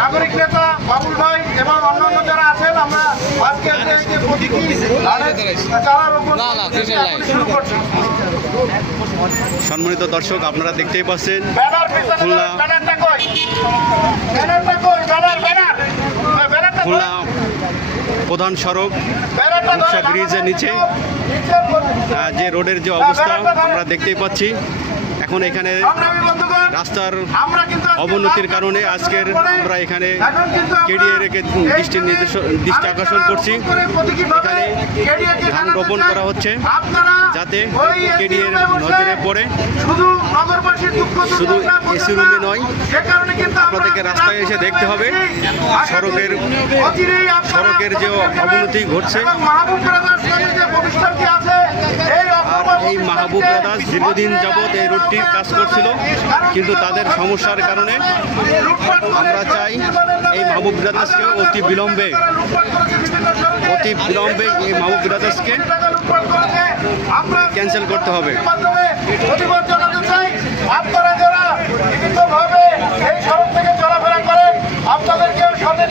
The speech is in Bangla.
নাগরিক নেতা বাবুল ভাই এবং অন্যান্য যারা আছেন, আমরা আজকে শুরু করছি। সম্মানিত দর্শক, আপনারা দেখতেই পাচ্ছেন খুলনা খুলনা প্রধান সড়ক রূপসা ব্রিজের নিচে যে রোডের যে অবস্থা আমরা দেখতেই পাচ্ছি। এখন এখানে রাস্তার অবনতির কারণে আজকের আমরা এখানে কেডিএ রেখে দৃষ্টি আকর্ষণ করছি। এখানে ধান রোপণ করা হচ্ছে যাতে কেডিএর নজরে পড়ে। শুধু এসি রুমে নয়, আপনাদেরকে রাস্তায় এসে দেখতে হবে সড়কের যে অবনতি ঘটছে। আর এই মাহবুব ব্রাদার্স দীর্ঘদিন যাবৎ এই রোডটির কাজ করছিল, কিন্তু তাদের সমস্যার কারণে আমরা চাই এই মাহবুব ব্রাদার্সকে অতি বিলম্বে এই মাহবুব ব্রাদার্সকে ক্যান্সেল করতে হবে।